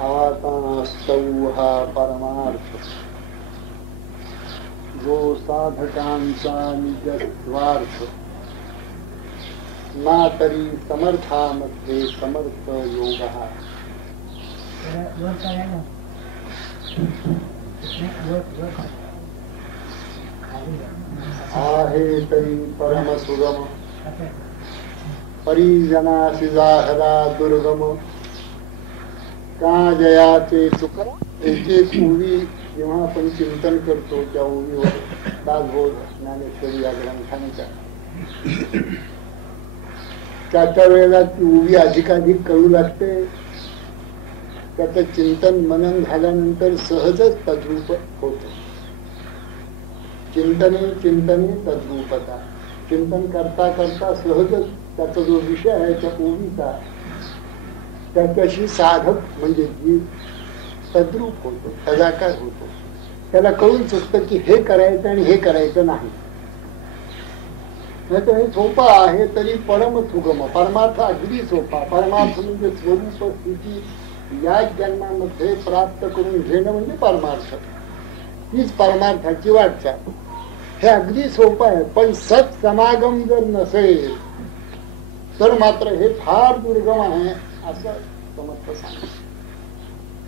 आत्मास्तौ हा परमार्थ जो साधकांचा निजस्वार्थ ना तरी समर्थामध्ये समर्थ योग आहे तरी परम सुगम परिजनासी जाहरा दुर्गम का जयाचे चुक एक एक ओवी जेव्हा आपण चिंतन करतो त्या ओवीवर दासबोध ज्ञानेश्वरी या ग्रंथांच्या त्याच्या वेळेला ती ओवी अधिकाधिक कळू लागते. त्याचं चिंतन मनन झाल्यानंतर सहजच तद्रूप होत. चिंतने चिंतने तद्रूपता. चिंतन करता करता सहजच त्याचा जो विषय आहे त्या ओवीचा त्याच्याशी साधक म्हणजे जीव तद्रूप होतो, तदाकार होतो. त्याला कळून चुकतं की हे करायचं आणि हे करायचं नाही. नाहीतर हे सोपं आहे तरी परम सुगम. परमार्थ अगदी सोपा. परमार्थ म्हणजे स्वरूप स्थिती या जन्मामध्ये प्राप्त करून घेणं म्हणजे परमार्थ. हीच परमार्थाची वाटचाल. हे अगदी सोपं आहे. पण सत समागम जर नसेल तर मात्र हे फार दुर्गम आहे असं समर्थ सांग.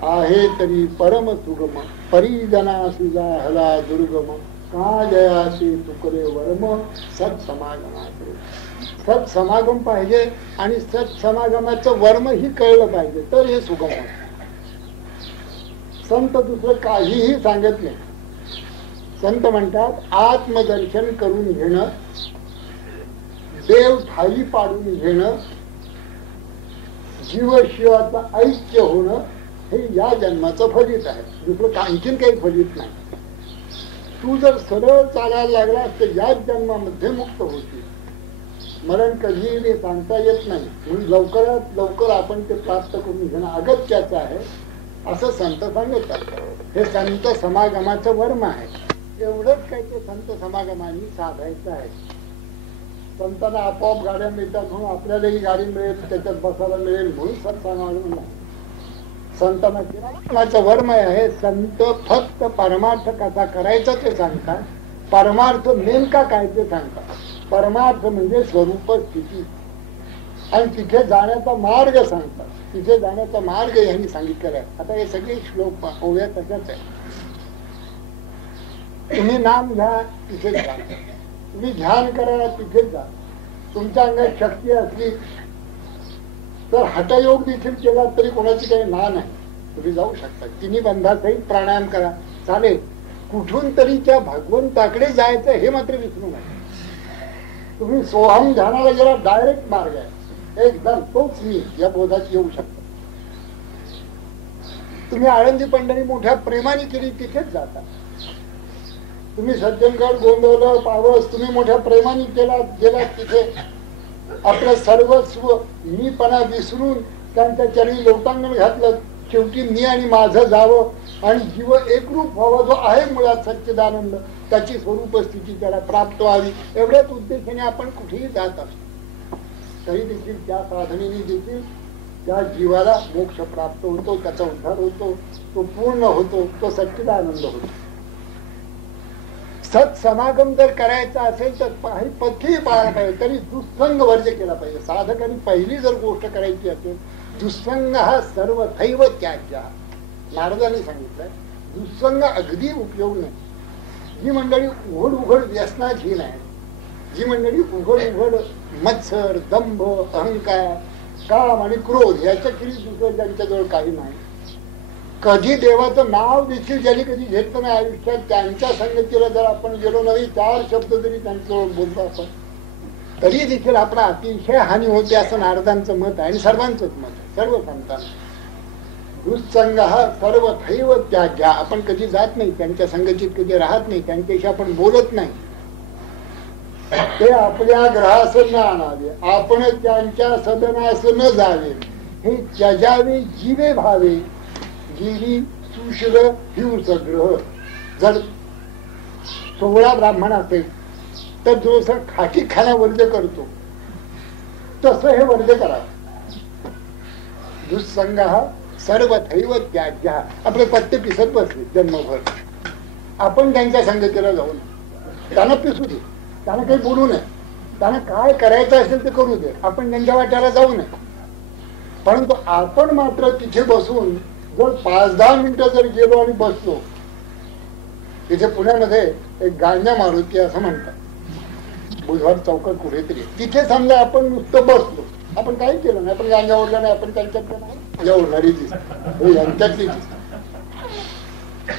आहे तरी परम सुगम परिजनासी जाहला दुर्गम का जयासी तुकरे वर्म सत समागमाचे. सत समागम पाहिजे आणि सत समागमाचं वर्म ही कळलं पाहिजे तर हे सुगम होत. संत दुसरं काहीही सांगत नाही. संत म्हणतात आत्मदर्शन करून घेणं, देव ठाई पाडून घेणं, जीवशिवाचं ऐक्य होणं हे या जन्माचं फलित आहे. दुसरं आणखीन काही फलित नाही. तू जर सरळ चालायला लागला तर याच जन्मामध्ये मुक्त होती. मरण कधीही सांगता येत नाही. म्हणून लवकरात लवकर आपण ते प्राप्त करून घेणं अगत्याचं आहे असं संत सांगतात. हे संत समागमाचं वर्म आहे. एवढंच काही ते संत समागमाने साधायचं आहे. संतांना आपोआप गाड्या मिळतात म्हणून आपल्यालाही गाडी मिळेल, त्याच्यात बसायला मिळेल म्हणून संत समागम नाही. संतांना वर्म आहे. संत फक्त परमार्थ कसा करायचा ते सांगतात. परमार्थ नेमका काय ते सांगतात. परमार्थ म्हणजे स्वरूप स्थिती आणि तिथे जाण्याचा मार्ग सांगतात. तिथे जाण्याचा मार्ग यांनी सांगितलेला आहे. आता हे सगळे श्लोक ओव्या तशाच आहे. तुम्ही नाम घ्या तिथेच जा, तुम्ही ध्यान करा तिथेच जा. तुमच्या अंगात शक्ती असली तर हठयोग देखील केला तरी कोणाची काही ना नाही, तुम्ही जाऊ शकता. तिन्ही बंधासहित प्राणायाम करा चालेल. कुठून तरी त्या भगवंताकडे जायचं हे मात्र विसरू नका. तुम्ही सोहम ध्यानाला गेला डायरेक्ट मार्ग आहे एकदम तोच मी या बोधात येऊ शकता. तुम्ही आळंदी पंढरी मोठ्या प्रेमाने केली तिथेच जाता. तुम्ही सज्जनगड गोंदवलं पावस तुम्ही मोठ्या प्रेमाने गेला तिथे आपलं सर्वस्व मीपणा विसरून त्यांच्या चरणी लोटांगण घातलं. शेवटी मी आणि माझं जावं आणि जीव एकरूप व्हावा जो आहे मुळात सच्चिदानंद त्याची स्वरूप स्थिती त्याला प्राप्त व्हावी एवढ्याच उद्देशाने आपण कुठेही जात असतो. तरी देखील त्या साधनेने देखील त्या जीवाला मोक्ष प्राप्त होतो, त्याचा उद्धार होतो, तो पूर्ण होतो, तो सच्चिदानंद होतो. सत समागम जर करायचा असेल तर काही पथ्यही पाळायला पाहिजे. तरी दुःसंग वर्ज केला पाहिजे. साधकांनी पहिली जर गोष्ट करायची असेल दुःसंग हा सर्वथैव त्याज्य. नारदांनी सांगितलंय दुःसंग अगदी उपयोग नाही. जी मंडळी उघड उघड व्यसनाधीन आहे, जी मंडळी उघड उघड मत्सर दंभ अहंकार काम आणि क्रोध याच्या किरी दुसरं ज्यांच्याजवळ काही नाही, कधी देवाचं नाव देखील ज्यांनी कधी घेतलं नाही आयुष्यात, त्यांच्या संगतीला जर आपण गेलो नाही 4 शब्द जरी त्यांच्याजवळ बोलतो आपण तरी देखील आपला अतिशय हानी होते असं नारदांचं मत आहे आणि सर्वांचंच मत आहे सर्व संतांचं. दुःसंग हा सर्वथैव त्याज्य. आपण कधी जात नाही त्यांच्या संगतीत, कधी राहत नाही त्यांच्याशी, आपण बोलत नाही. ते आपल्या ग्रहास न आणावे, आपण त्यांच्या सदनास न जावे, हे त्याजावे जीवे भावे, जीवी सुश्र हिंस ग्रह. जर 16 ब्राह्मण असेल तर जो खाटी खाना वर्ज करतो तसं हे वर्ज करावं. दुःसंग सर्वथैव त्याज्य. आपले पत्ते पिसत बसले जन्मभर, आपण त्यांच्या संगतीला जाऊ नये, त्यांना पिसू दे, त्यांना काही बोलू नये, त्यांना काय करायचं असेल ते करू दे, आपण त्यांच्या वाट्याला जाऊ नये. परंतु आपण मात्र तिथे बसून जर 5-10 मिनिटं जर गेलो आणि बसलो, तिथे पुण्यामध्ये एक गांजा मारुती असं म्हणतात, बुधवार चौकात कुठेतरी, तिथे समजा आपण नुसतं बसलो, आपण काही केलं नाही, आपण गांजा ओढला नाही, आपण त्यांच्यातलं नाही, ओढणारी दिसत यांच्यातली दिसत.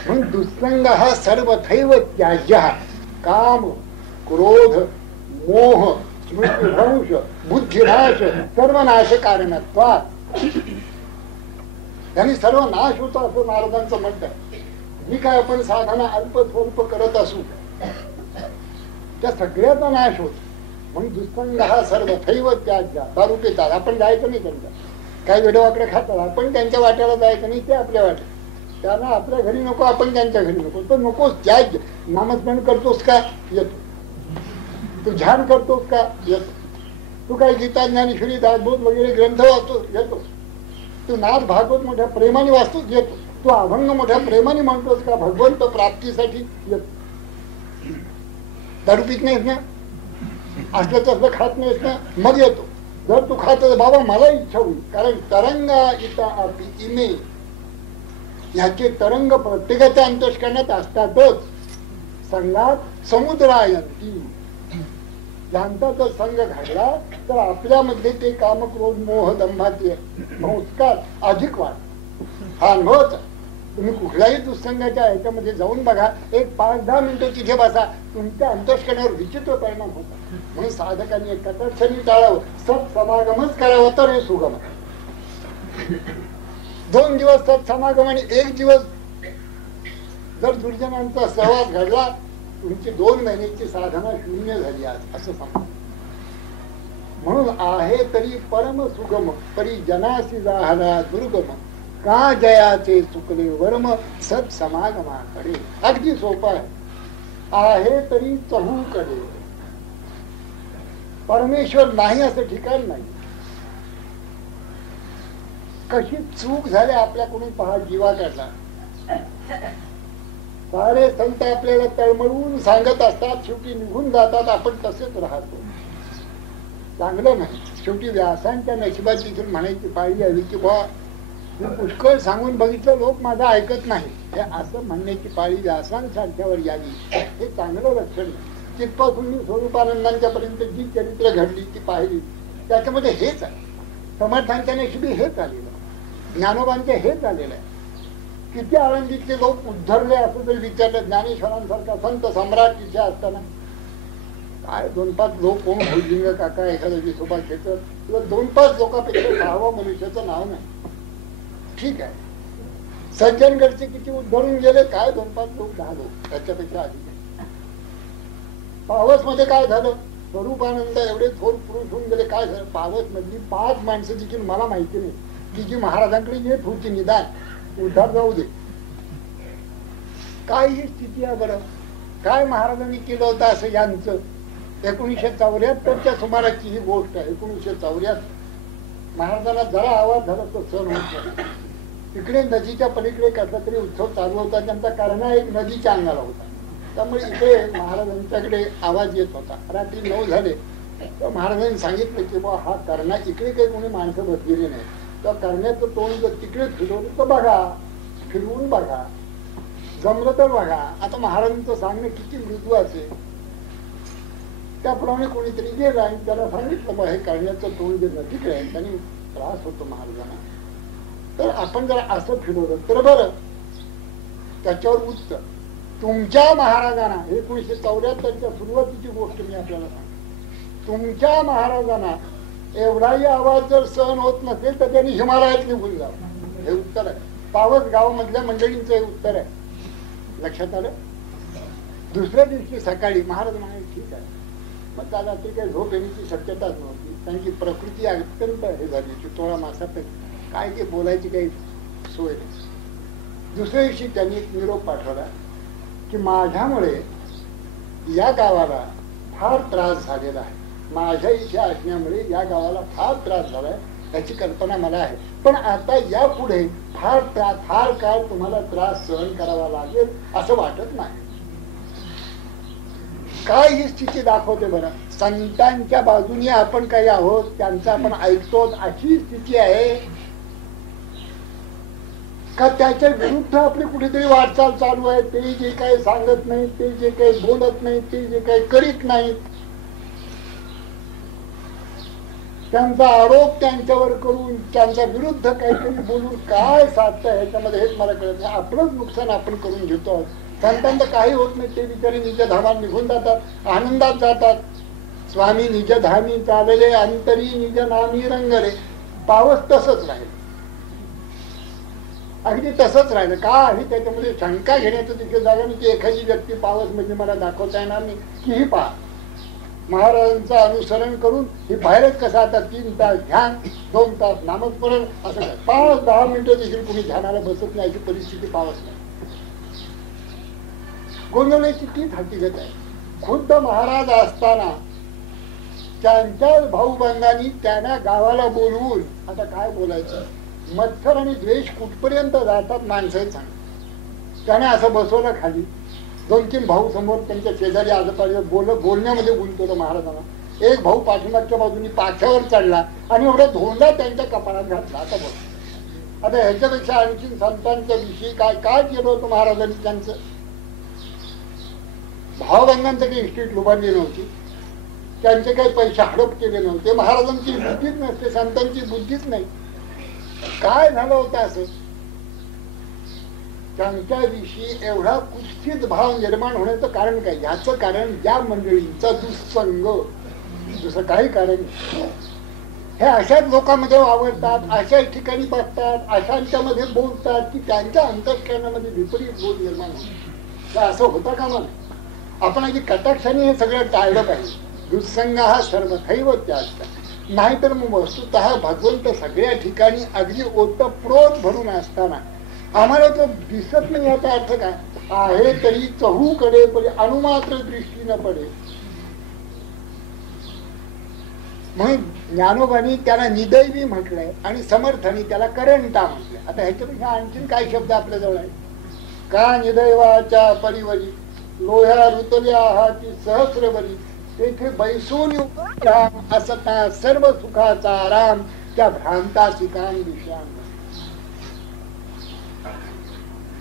म्हणून दुःसंग सर्वथैव त्याज्य. काम, क्रोध, मोह, स्मृतिभ्रंश, बुद्धिनाश, सर्वनाश कारणत्वात्. त्यांनी सर्व नाश होता असं नारदांचं म्हणत आहे. जी काय आपण साधना अल्प स्वल्प करत असू त्या सगळ्याचा नाश होत. म्हणून दुःसंग सर्वथैव त्याज्य. दारू पितात, आपण जायचं नाही त्यांच्या, काही वेडवाकडे खातात, आपण त्यांच्या वाट्याला जायचं नाही, ते आपल्या वाट्यात. त्यांना आपल्या घरी नको, आपण त्यांच्या घरी नको. तर नकोच त्याज्य. नामस्मरण करतोस का? येतो. तू ध्यान करतोस का? येतो. तू काय गीता, ज्ञानेश्वरी, दासबोध वगैरे ग्रंथ वाचतो? येतो. तू नाथ भागवत मोठ्या प्रेमाने वाचतोस? येतो. तू अभंग मोठ्या प्रेमाने म्हणतोस का भगवंत प्राप्तीसाठी? येतो. दारू पित नाहीस ना, असलं तसलं खात नाहीस ना, मग येतो. जर तू खात बाबा मला इच्छा होईल, कारण तरंगा इता आपी इमे, ह्याचे तरंग प्रत्येकाच्या अंतःकरणात असतातच. संघात समुद्रायंती, ज्यांचा जर संघ घडला तर आपल्यामध्ये ते काम, क्रोध, मोह, दंभाचे संस्कार अधिक वाढ. हा अनुभवच. तुम्ही कुठल्याही दुःसंगाच्या ह्याच्यामध्ये जाऊन बघा, एक 5-10 मिनिटं तिथे बसा, तुमच्या अंतःकरणावर विचित्र परिणाम होतात. म्हणून साधकांनी एक कटाक्षणी टाळावं, सत्समागमच करावं तर हे सुगम. 2 दिवस सत्समागम आणि 1 दिवस जर दुर्जनांचा सहवास घडला, तुमची 2 महिन्याची साधना शून्य झाली आज, असं सांगा. म्हणून आहे तरी परम सुगम, परी जनासी जाहला दुर्गम, का जयाचे चुकले वर्म सत्समागमाकडे. अगदी सोपं आहे. आहे तरी चहूकडे. परमेश्वर नाही असं ठिकाण नाही. कशी चूक झाली आपल्याकडून पहा, जीवा काढला. सारे संत आपल्याला तळमळून सांगत असतात, शेवटी निघून जातात, आपण तसेच राहतो. चांगलं नाही. शेवटी व्यासांच्या नशिबात तिथून म्हणायची पाळी हवी की बा पुष्कळ सांगून बघितलं, लोक माझं ऐकत नाही, हे असं म्हणण्याची पाळी व्यासांसारख्यावर यावी, हे चांगलं लक्षण. तिथपासून मी स्वरूपानंदांच्या पर्यंत जी चरित्र घडली ती पाहिली, त्याच्यामध्ये हेच आहे. समर्थांच्या नशिबी हेच आलेलं, ज्ञानोबांचे हेच आलेलं आहे. किती आळंदीतले लोक उद्धरले असं जर विचारलं, ज्ञानेश्वरांसारखा संत सम्राट तिथे असताना काय 2-5 लोक कोण होईल काका, एखादा विसोबा घेतं किंवा 2-5 लोकांपेक्षा 6वं मनुष्याचं नाव नाही. ठीक आहे, सज्जनगडचे किती उद्धरून गेले, काय 2-5 लोक, 10 लोक, त्याच्यापेक्षा अधिक. पावस मध्ये काय झालं, स्वरूपानंद एवढे थोर पुरुष होऊन गेले, काय झालं, पावस मधली 5 माणसं देखील मला माहिती नाही की जी महाराजांकडे येत होती, निदान उद्धार जाऊ दे. काय ही स्थिती आहे बरं. काय महाराजांनी केलं होतं असं यांचं. 1974च्या सुमाराची ही गोष्ट आहे. 1974 महाराजांना जरा आवाज झाला तो सण होत. तिकडे नदीच्या पलीकडे कसला तरी उत्सव चालू होता, त्यांचा कारणा एक नदीच्या अंगाला होता. त्यामुळे इकडे महाराजांच्याकडे आवाज येत होता. रात्री 9 झाले तर महाराजांनी सांगितलं की बा हा करणा इकडे काही कोणी माणसं बसलेली नाही, तर करण्याचं तोंड जर तिकडे फिरवलं तर बघा, फिरवून बघा, जमलं तर बघा. आता महाराजांचं सांगणं किती मृदू असेल. त्याप्रमाणे कोणीतरी गेला आणि त्याला सांगितलं बा हे करण्याचं तोंड जे नदीकडे आहे त्यांनी त्रास होतो महाराजांना, तर आपण जर असं फिरवलं तर बरं. त्याच्यावर उत्तर, तुमच्या महाराजांना 1974च्या सुरुवातीची गोष्ट मी आपल्याला सांगतो. तुमच्या महाराजांना एवढाही आवाज जर सहन होत नसेल तर त्यांनी हिमालयात निघून जावं. हे उत्तर आहे. पावस गावामधल्या मंडळींचं हे उत्तर आहे. लक्षात आलं. दुसऱ्या दिवशी सकाळी महाराज म्हणाले ठीक आहे. मग त्याला ते काही झोप येण्याची शक्यताच नव्हती. त्यांची प्रकृती अत्यंत हे झाली की थोडा मासात काय ते बोलायची काही सोय नाही. दुसऱ्या दिवशी त्यांनी एक निरोप पाठवला की माझ्यामुळे या गावाला फार त्रास झालेला आहे. माझ्या इथे असण्यामुळे या गावाला फार त्रास झालाय. याची कल्पना मला आहे. पण आता यापुढे फार काळ तुम्हाला त्रास सहन करावा लागेल असं वाटत नाही. काय ही स्थिती दाखवते बरं? संतांच्या बाजूने आपण काही आहोत, त्यांचं आपण ऐकतो, अशी स्थिती आहे का त्याच्या विरुद्ध आपली कुठेतरी वाटचाल चालू आहे? ते जे काही सांगत नाही, ते जे काही बोलत नाही, ते जे काही करीत नाहीत, त्यांचा आरोप त्यांच्यावर करून त्यांच्या विरुद्ध काहीतरी बोलून काय साधतं ह्याच्यामध्ये हेच मला कळत नाही. आपलंच नुकसान आपण करून घेतो आहोत. संतांचं काही होत नाही, ते बिचारे निज धामात निघून जातात, आनंदात जातात. स्वामी निज धामी चालले, अंतरी निज नामी रंगले. पावस तसंच राहील, अगदी तसंच राहिलं. का आहे त्याच्यामध्ये शंका घेण्याचं तिथे जागा नाही की एखादी व्यक्ती पावस म्हणजे मला दाखवता येणार नाही की ही पहा महाराजांचं अनुसरण करून ही बाहेरच कसं आता 3 तास ध्यान, 2 तास नामस्मरण, असं काय 5-10 मिनिटं देखील कोणी ध्यानाला बसत नाही, अशी परिस्थिती पावस नाही. गोंधळाची तीच हकीकत आहे. खुद्द महाराज असताना त्यांच्या भाऊबंधांनी त्यांना गावाला बोलवून, आता काय बोलायचं, मत्सर आणि द्वेष कुठपर्यंत जातात माणसं सांग. त्याने असं बसवलं खाली, 2-3 भाऊ समोर त्यांच्या शेजारी आजोबाला बोलण्यामध्ये गुंतवलं महाराजांना. एक भाऊ पाठीमागच्या बाजूनी पाठ्यावर चढला आणि एवढा धोंडा त्यांच्या कपाळात घातला. आता बोल, आता ह्याच्यापेक्षा आणखी संतांच्या विषयी काय काय केलं होतं महाराजांनी? त्यांचं भावबंधांचं काही इस्टेट उभारली नव्हती, त्यांचे काही पैसे हडप केले नव्हते, महाराजांची बुद्धीच नसते, संतांची बुद्धीच नाही. काय झालं होतं असं? त्यांच्याविषयी एवढा कुत्सित भाव निर्माण होण्याचं कारण काय? याचं कारण या मंडळींचा दुःसंग, दुसरं काही कारण नाही. हे अशाच लोकांमध्ये वावरतात, अशाच ठिकाणी बसतात, अशांच्यामध्ये बोलतात की त्यांच्या अंतःकरणामध्ये विपरीत बोध निर्माण होतो. असं होतं का? मला आपण अगदी कटाक्षाने हे सगळं टाळलं पाहिजे. दुःसंग हा सर्वथैव त्याग. नाहीतर मग वस्तुतः भगवंत सगळ्या ठिकाणी अगदी ओतप्रोत भरून असताना आम्हाला तो दिसत नाही. याचा अर्थ काय आहे? तरी चहूकडे पडे, अनुमात्र दृष्टी न पडे. म्हणून ज्ञानोबानी त्याला निदैवी म्हटलंय आणि समर्थाने त्याला करंटा म्हटलंय. आता ह्याच्यापेक्षा आणखीन काय शब्द आपल्या जवळ आहे का? निदैवाच्या परिवरी लोह्या रुतल्या हाती सहस्रवरी, तेथे बैसून राम असता सर्व सुखाचा आराम, त्या भ्रांता ठिकाणी विषयान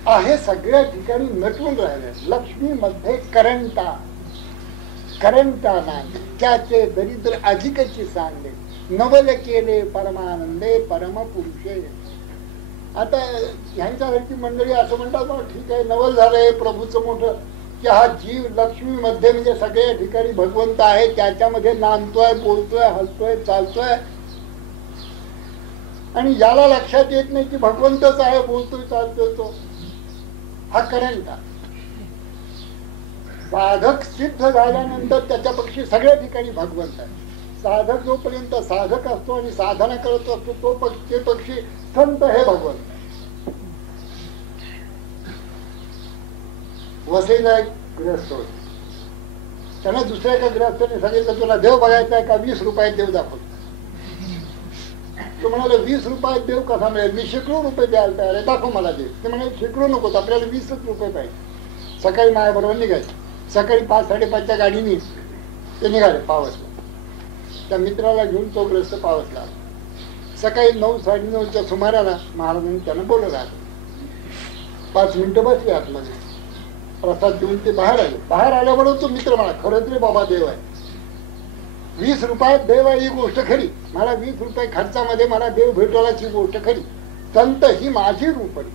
आहे. सगळ्या ठिकाणी नटून राहिले. लक्ष्मी मध्ये करंटा, करंटा नाही त्याचे दरिद्र अधिकची सांगले, नवल केले परमानंदे परम पुरुषे. आता ह्यांच्यासारखी मंडळी असं म्हणतात, ठीक आहे नवल झालंय प्रभूचं मोठं, की हा जीव लक्ष्मी मध्ये म्हणजे सगळ्या ठिकाणी भगवंत आहे, त्याच्यामध्ये नांदतोय, बोलतोय, हलतोय, चालतोय. आणि याला लक्षात येत नाही की भगवंतच आहे, बोलतोय, चालतोय तो. हा करंटा. साधक सिद्ध झाल्यानंतर त्याच्यापेक्षा सगळ्या ठिकाणी भगवंत आहे. साधक जोपर्यंत साधक असतो आणि साधना करत असतो तो ते पक्षी संत हे भगवंत. वसईला एक गृहस्थ होते, त्यांना दुसऱ्या एका गृहस्थाने सांगितलं तुला देव बघायचा आहे का? 20 रुपयात देव दाखवतो. तो म्हणाला 20 रुपयात देव कसा मिळेल? मी शेकडो रुपये द्यायला तयार आहे, दाखव मला देव. ते म्हणाले शेकडो नकोत, आपल्याला 20च रुपये पाहिजे. सकाळी माझ्याबरोबर निघायचे. सकाळी 5-5:30च्या गाडीने ते निघाले पावसला. त्या मित्राला घेऊन तो ग्रस्त पावसला आला. सकाळी 9-9:30च्या सुमाराला महाराजांनी त्यांना बोलवलं. 5 मिनिटं बसले आतमध्ये, प्रसाद देऊन ते बाहेर आले. बाहेर आल्याबरोबर तो मित्र म्हणा खरंच रे बाबा देव आहे. 20 रुपयात देव आहे ही गोष्ट खरी, मला 20 रुपये खर्चामध्ये मला देव भेटवलाची गोष्ट खरी. संत ही माझी रूपणी.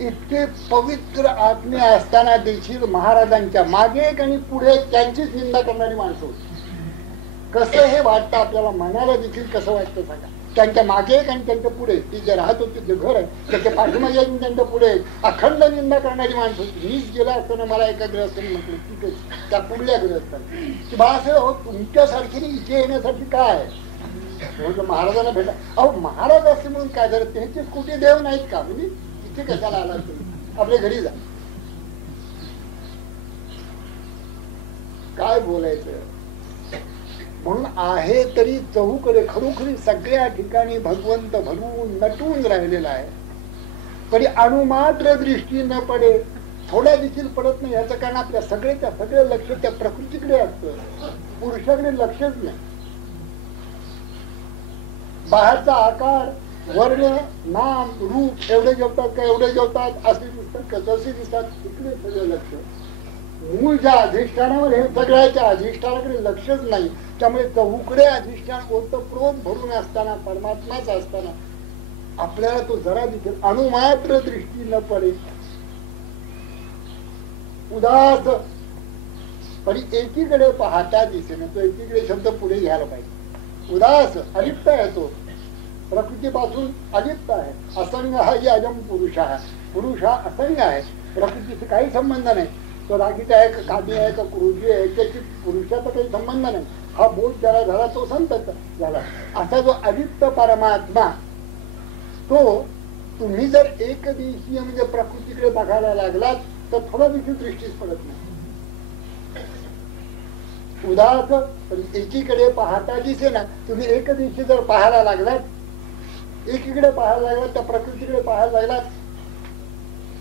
इतके पवित्र आत्मे असताना देखील महाराजांच्या मागे एक आणि पुढे त्यांचीच निंदा करणारी माणसं होती. कसं हे वाटतं आपल्याला, मनाला देखील कसं वाटतं सांगा. त्यांच्या मागे एक आणि त्यांच्या पुढे ती जे राहत होती जे घर आहे त्याच्या पाठीमागे आणि त्यांच्या पुढे अखंड निंदा करणारी माणसं होती. मीच गेला असताना मला एका गृहस्थाने म्हटलं ठीक आहे त्या पुढल्या गृहस्थाने की बाळासाहेब तुमच्यासारखी इथे येण्यासाठी काय आहे? महाराजांना भेटा. अहो महाराज असते म्हणून काय झालं? त्यांचेच कुठे देव नाहीत का? म्हणजे इथे कशाला आला तुम्ही? आपल्या घरी जा. काय बोलायचं? म्हणून आहे तरी चहूकडे खरोखरी सगळ्या ठिकाणी भगवंत भरून नटून राहिलेला आहे. तरी अणुमात्र दृष्टी न पडे, थोड्या देखील पडत नाही. याचं कारण आपल्या सगळ्याच्या सगळे लक्ष त्या प्रकृतीकडे असतं, पुरुषाकडे लक्षच नाही. बाहेरचा आकार, वर्ण, नाम, रूप एवढे जेवतात का एवढे जेवतात असे दिसतात का जसे दिसतात तिकडे सगळं लक्ष. मूळ ज्या अधिष्ठानावर हे सगळ्याच्या अधिष्ठानाकडे लक्षच नाही. त्यामुळे चहूकडे अधिष्ठान ओतप्रोत भरून असताना, परमात्माच असताना आपल्याला तो जरा देखील अणुमात्र दृष्टी न पडे. उदास पण एकीकडे पाहता दिसेना. तो एकीकडे शब्द पुढे घ्यायला पाहिजे. उदास अलिप्त आहे, तो प्रकृतीपासून अलिप्त आहे. असंग हा अयम पुरुष आहे. पुरुष हा असंग आहे, प्रकृतीशी काही संबंध नाही. तो राखीचा आहे का कामी आहे का क्रोधी आहे त्याची पुरुषाचा काही संबंध नाही. हा बोध ज्याला झाला तो संत झाला. असा जो अलिप्त परमात्मा, तो तुम्ही जर एक दिवशी म्हणजे प्रकृतीकडे बघायला लागलात तर थोडा देखील दृष्टीच पडत नाही. उदास एकीकडे पाहता दिसे ना. तुम्ही एक दिवशी जर पाहायला लागलात, एकीकडे पाहायला लागलात, त्या प्रकृतीकडे पाहायला लागलात,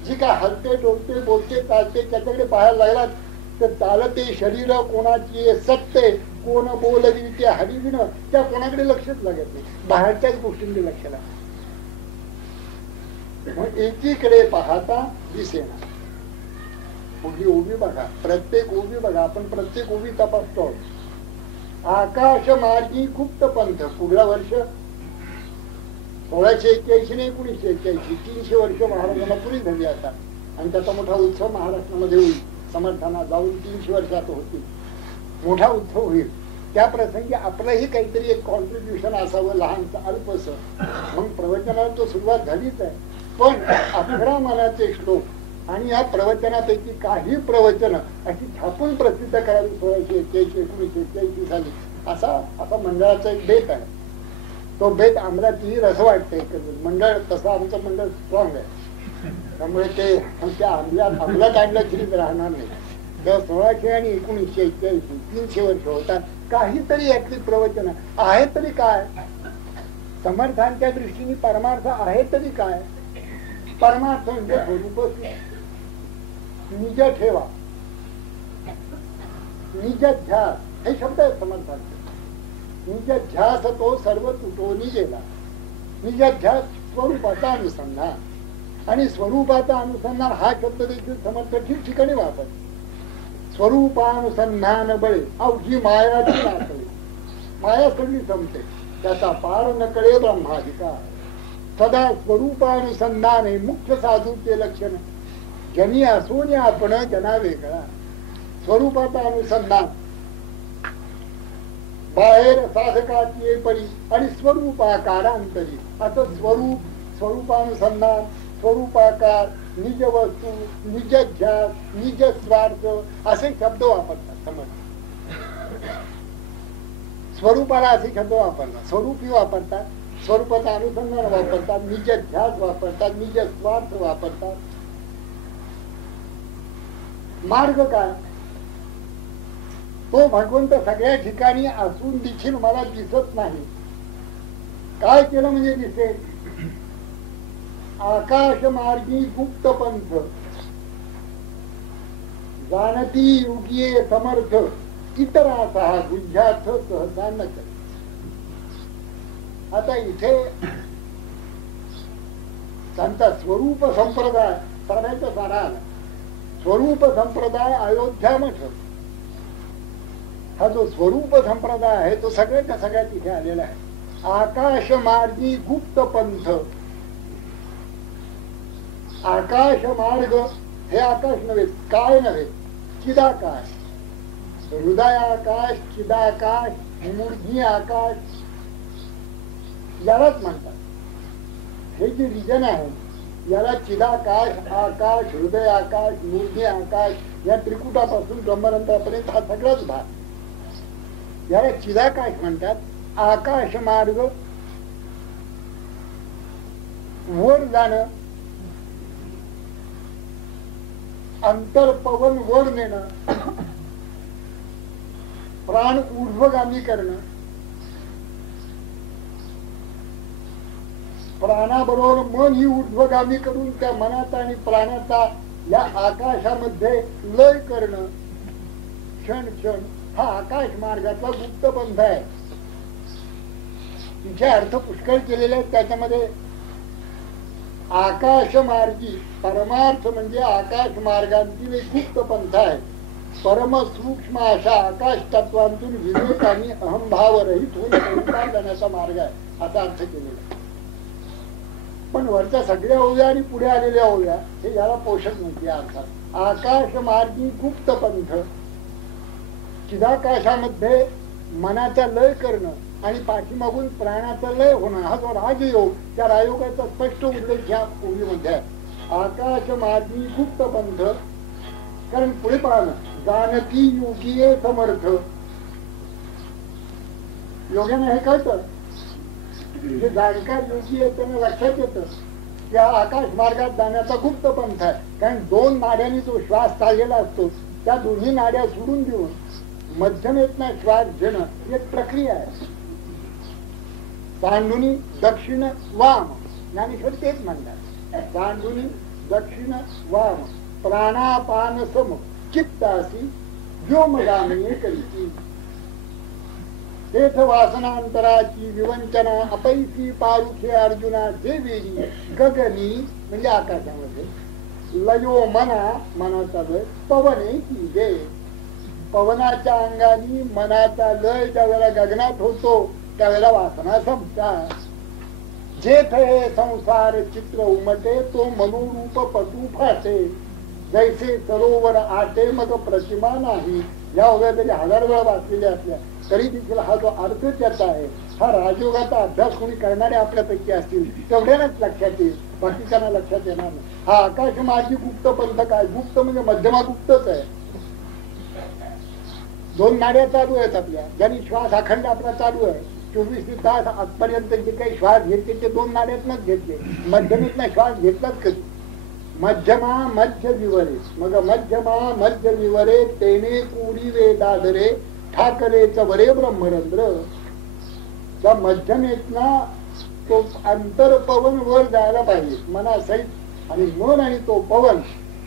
जी काय हलते डोलते बोलते चालते त्याच्याकडे पाहायला लागलात, तर चालते शरीर कोणाची सत्य, कोण बोलवी ते हरिविन, त्या कोणाकडे लक्षच लागत नाही. बाहेरच्याच गोष्टींकडे लक्ष लागत. एकीकडे पाहता दिसेना. पुढली ओबी बघा, प्रत्येक ओबी बघा. आपण प्रत्येक ओबी तपासतो. आकाश मार्गी गुप्त पंथ. पुढल्या वर्ष 1681 ने 1981 300 वर्ष महाराजांना पुरी झाली आता. आणि त्याचा मोठा उत्सव महाराष्ट्रामध्ये होईल. समर्थांना जाऊन 300 वर्षात होतील. मोठा उत्सव होईल. त्या प्रसंगी आपलंही काहीतरी एक कॉन्ट्रीब्युशन असावं, लहानसं अल्पस. मग प्रवचनाला तो सुरुवात झालीच आहे. पण 11 मानाचे श्लोक आणि या प्रवचनापैकी काही प्रवचन अशी छापून प्रसिद्ध करावी 1681 1981 साली असा मंडळाचा एक बेत आहे. तो बेत आम्हाला ती रस वाटते. मंडळ तसं आमचं मंडळ स्ट्रॉंग आहे. त्यामुळे ते अंमलात आणलं तरी राहणार नाही. तर 1600 आणि 1981 300 वर्ष होतात. काहीतरी यातली प्रवचन आहे तरी काय, समर्थांच्या दृष्टीने परमार्थ आहे तरी काय. परमार्थ म्हणजे स्वरूप निज ठेवा, निज ध्यास हे शब्द आहेत समर्थांचे. निज ध्यास तो सर्व तुटोनी गेला. निज ध्यास स्वरूपाचा अनुसंधान. आणि स्वरूपाचा अनुसंधान हा शब्द देखील समर्थ ठिकठिकाणी वापर. स्वरूपानुसंधान बळे अवघी माया नाचले. माया सगळी संपते, त्याचा पार न कळे ब्रह्माधिकार. सदा स्वरूपानुसंधान हे मुख्य साधूचे लक्षण. जनी असोनी आपण जना वेगळा. स्वरूपाचा अनुसंधान बाहेर साधकाची परी आणि स्वरूपाकारांतरी. असं स्वरूपानुसंधान, स्वरूपाकार, निज वस्तू, निज ध्यास, निज स्वार्थ असे शब्द वापरतात. समज स्वरूपाला असे शब्द वापरतात. स्वरूपी वापरतात, स्वरूपाचा अनुसंधान वापरतात, निज ध्यास वापरतात, निज स्वार्थ वापरतात. मार्ग काय, तो भगवंत सगळ्या ठिकाणी असून देखील मला दिसत नाही. काय केलं म्हणजे दिसेल. आकाश मार्गी गुप्त पंथ जाणती युगीये समर्थ इतराचा गुह्यार्थ सहसा न करे. आता इथे त्यांचा स्वरूप संप्रदाय सांगायचा सारा आला. स्वरूप संप्रदाय अयोध्या मठ हा जो स्वरूप संप्रदाय आहे तो सगळ्याच्या सगळ्यात इथे आलेला आहे. आकाश मार्गी गुप्त पंथ. आकाश मार्ग हे आकाश नव्हे, काय नव्हे, चिदाकाश. हृदय आकाश, चिदाकाश, मूर्धी आकाश यालाच म्हणतात. हे जे रिजन आहे याला चिदाकाश, आकाश, हृदय आकाश, मूर्धी आकाश या त्रिकुटापासून ब्रह्मरंध्रापर्यंत हा सगळाच भाग याला चिदाकाश म्हणतात. आकाश मार्ग वर जाणं, अंतर पवन वर नेणं. प्राण ऊर्ध्वगामी करणं, प्राणाबरोबर मन ही ऊर्ध्वगामी करून त्या मनाचा आणि प्राणाचा या आकाशामध्ये लय करणं. क्षण क्षण हा आकाश मार्गाचा गुप्त पंथ आहे. तिचे अर्थ पुष्कळ केलेले आहेत. त्याच्यामध्ये आकाश मार्गी परमार्थ म्हणजे आकाश मार्गांतील एक गुप्त पंथ आहे. परम सूक्ष्म अशा आकाश तत्वांतून विवेक आणि अहंभाव रहित होऊन संसार जाण्याचा मार्ग आहे असा अर्थ केलेला. पण वरच्या सगळ्या ओव्या आणि पुढे आलेल्या ओव्या हे याला पोषक नव्हते. अर्थात आकाश मार्गी गुप्त पंथ, चिदाकाशामध्ये मनाचा लय करणं आणि पाठीमागून प्राणाचा लय होणं हा जो राजयोग, त्या राजयोगाचा स्पष्ट उल्लेख ह्या ओवीमध्ये आहे. आकाश मार्गी गुप्त पंथ, कारण पुढे पाहणं जानती योगीये समर्थ. योग्याने हे कळतं, जे जाणकार योगी आहे त्यांना लक्षात येतं त्या आकाश मार्गात जाण्याचा गुप्त पंथ आहे. कारण दोन नाड्यांनी जो श्वास चाललेला असतो त्या दोन्ही नाड्या सोडून देऊन मध्यमेतनं श्वास घेणं एक प्रक्रिया आहे. सांडुनी दक्षिण वाम, ज्ञानेश्वर तेच म्हणतात. सांडुनी दक्षिण वाम प्राणापान सम चित्तासी व्योमगामी करीती. तेथ वासनांतराची विवंचना अपैसी पारुखे अर्जुना जे वेळी गगनी म्हणजे आकाशामध्ये लयो मना मनाचा लय पवने की दे. पवनाच्या अंगाने मनाचा लय ज्या वेळेला गगनात होतो त्यावेळेला वासना संपतात. जेथ हे संसार चित्र उमटे तो मनोरूप पटू फाटे. जैसे सरोवर आटे मग प्रतिमा नाही. या ओव्या तरी हजार वेळा वाचलेल्या असल्या तरी देखील हा जो अर्थ त्याचा आहे हा राजयोगाचा अभ्यास कोणी करणारे आपल्यापैकी असतील तेवढ्यानच लक्षात येईल, बाकीच्यांना लक्षात येणार नाही. हा आकाश मार्गी गुप्त पंथ काय? गुप्त म्हणजे मध्यमा गुप्तच आहे. दोन नाड्या चालू आहेत आपल्या, ज्यांनी श्वास अखंड आपला चालू आहे 24 तास आजपर्यंत जे काही श्वास घेतले ते दोन नाड्यातनच घेतले. मध्यमेतनं श्वास घेतलाच कधी. मध्यमा मध्य विवरे, मग मध्यमा मध्य विवरे तेने कुरी वेदाधरे ठाकरेच वरे ब्रह्मरंध्र. त्या मध्यमेतनं तो अंतर पवन वर जायला पाहिजे मनासहित, आणि मन आणि तो पवन